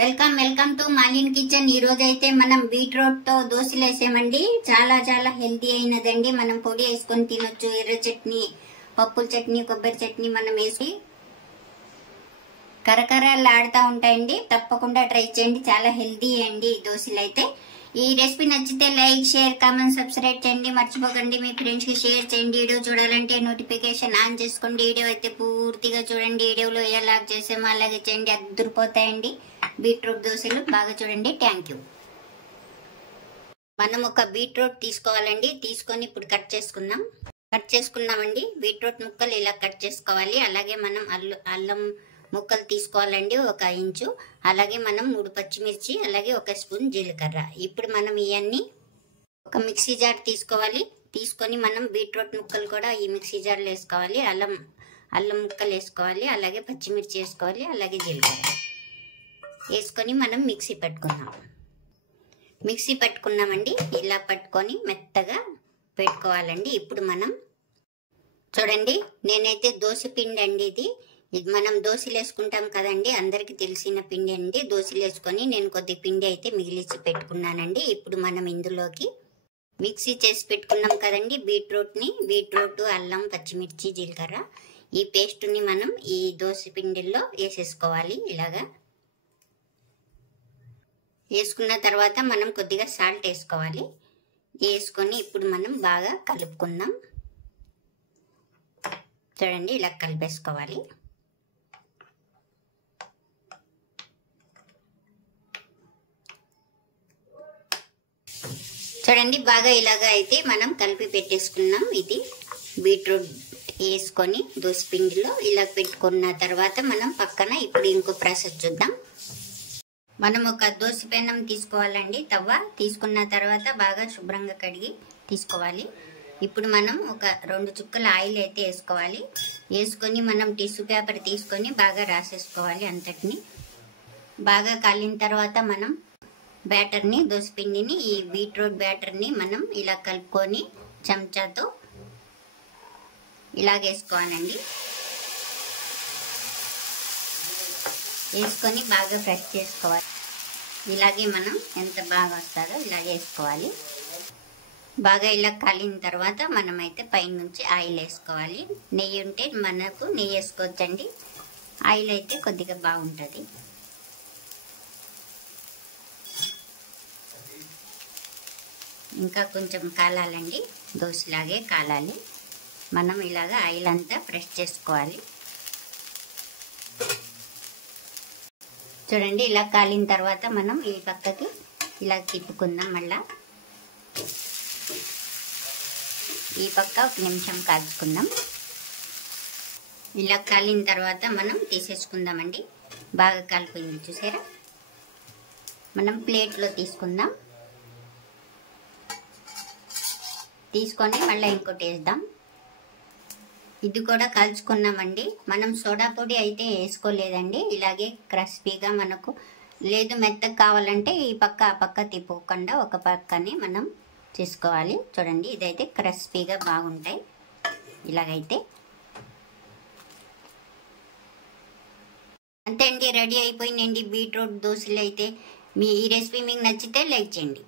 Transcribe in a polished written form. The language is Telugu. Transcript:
Welcome to మాలిన్ kitchen. ఈ రోజు అయితే మనం బీట్రూట్ తో దోశలు వేసామండి। చాలా హెల్తీ అయినదండి। మనం పొడి వేసుకొని తినొచ్చు। ఎర్ర చట్నీ, పప్పుల చట్నీ, కొబ్బరి చట్నీ మనం వేసి కరకరలాడుతూ ఉంటాయండి। తప్పకుండా ట్రై చేయండి, చాలా హెల్తీ అండి ఈ దోశలు అయితే। ఈ రెసిపీ నచ్చితే లైక్, షేర్, కామెంట్, సబ్స్క్రైబ్ చేయండి మర్చిపోకండి। మీ ఫ్రెండ్స్ కి షేర్ చేయండి। వీడియో చూడాలంటే నోటిఫికేషన్ ఆన్ చేసుకోండి। వీడియో అయితే పూర్తిగా చూడండి। వీడియోలో ఎలా చేసామో అలాగే చేయండి, అద్దరిపోతాయండి బీట్రూట్ దోశలు। బాగా చూడండి। Thank you. మనం ఒక బీట్రూట్ తీసుకోవాలండి। తీసుకొని ఇప్పుడు కట్ చేసుకున్నామండి। బీట్రూట్ ముక్కలు ఇలా కట్ చేసుకోవాలి। అలాగే మనం అల్లం ముక్కలు తీసుకోవాలండి 1 ఇంచు। అలాగే మనం 3 పచ్చిమిర్చి, అలాగే 1 స్పూన్ జీలకర్ర। ఇప్పుడు మనం ఇవన్నీ ఒక మిక్సీ జార్ తీసుకోవాలి। తీసుకొని మనం బీట్రూట్ ముక్కలు కూడా ఈ మిక్సీ జార్లో వేసుకోవాలి। అల్లం ముక్కలు వేసుకోవాలి, అలాగే పచ్చిమిర్చి వేసుకోవాలి, అలాగే జీలకర్ర వేసుకొని మనం మిక్సీ పట్టుకున్నామండి। ఇలా పట్టుకొని మెత్తగా పెట్టుకోవాలండి। ఇప్పుడు మనం చూడండి, నేనైతే దోశ పిండి అండి ఇది మనం దోశలు వేసుకుంటాం కదండి, అందరికి తెలిసిన పిండి అండి। దోశలు వేసుకొని నేను కొద్ది పిండి అయితే మిగిలిచి పెట్టుకున్నానండి। ఇప్పుడు మనం ఇందులోకి మిక్సీ చేసి పెట్టుకున్నాం కదండి బీట్రూట్, అల్లం, పచ్చిమిర్చి, జీలకర్ర, ఈ పేస్ట్ని మనం ఈ దోశ పిండిల్లో వేసేసుకోవాలి। ఇలాగా వేసుకున్న తర్వాత మనం కొద్దిగా సాల్ట్ వేసుకోవాలి। వేసుకొని ఇప్పుడు మనం బాగా కలుపుకుందాం। చూడండి, ఇలా కలిపేసుకోవాలి। చూడండి, బాగా ఇలాగా అయితే మనం కలిపి పెట్టేసుకున్నాం। ఇది బీట్రూట్ వేసుకొని దోశ పిండిలో ఇలా పెట్టుకున్న తర్వాత మనం పక్కన ఇప్పుడు ఇంకో ప్రాసెస్ చూద్దాం। మనం ఒక దోశ పెనం తీసుకోవాలండి। తవ్వ తీసుకున్న తర్వాత బాగా శుభ్రంగా కడిగి తీసుకోవాలి। ఇప్పుడు మనం ఒక 2 చుక్కల ఆయిల్ అయితే వేసుకోవాలి। వేసుకొని మనం టిష్యూ పేపర్ తీసుకొని బాగా రాసేసుకోవాలి అంతటిని। బాగా కాలిన తర్వాత మనం బ్యాటర్ని, దోసపిండిని, ఈ బీట్రూట్ బ్యాటర్ని మనం ఇలా కలుపుకొని చెంచాతో ఇలాగేసుకోవాలండి। వేసుకొని బాగా ప్రెస్ చేసుకోవాలి। ఇలాగే మనం ఎంత బాగా వస్తుందో ఇలాగే వేసుకోవాలి। బాగా ఇలా కాలిన తర్వాత మనమైతే పైనుంచి ఆయిల్ వేసుకోవాలి। నెయ్యి ఉంటే మనకు నెయ్యి వేసుకోవచ్చండి, ఆయిల్ అయితే కొద్దిగా బాగుంటుంది। ఇంకా కొంచెం కాలాలండి, దోశలాగే కాలాలి। మనం ఇలాగా ఆయిల్ అంతా ప్రెస్ చేసుకోవాలి। చూడండి, ఇలా కాలిన తర్వాత మనం ఈ పక్కకి ఇలా తిప్పుకుందాం। మళ్ళా ఈ పక్క 1 నిమిషం కాల్చుకుందాం। ఇలా కాలిన తర్వాత మనం తీసేసుకుందామండి। బాగా కాలిపోయింది చూసారా। మనం ప్లేట్లో తీసుకుందాం। తీసుకొని మళ్ళీ ఇంకోటి వేద్దాం। ఇది కూడా కాల్చుకున్నామండి। మనం సోడా పొడి అయితే వేసుకోలేదండి। ఇలాగే క్రిస్పీగా మనకు లేదు మెత్తగా కావాలంటే ఈ పక్క ఆ పక్క తిప్పుకోకుండా ఒక పక్కనే మనం చేసుకోవాలి। చూడండి, ఇదైతే క్రిస్పీగా బాగుంటాయి ఇలాగైతే। అంతే అండి, రెడీ అయిపోయిందండి బీట్రూట్ దోశలు అయితే। ఈ రెసిపీ మీకు నచ్చితే లైక్ చేయండి।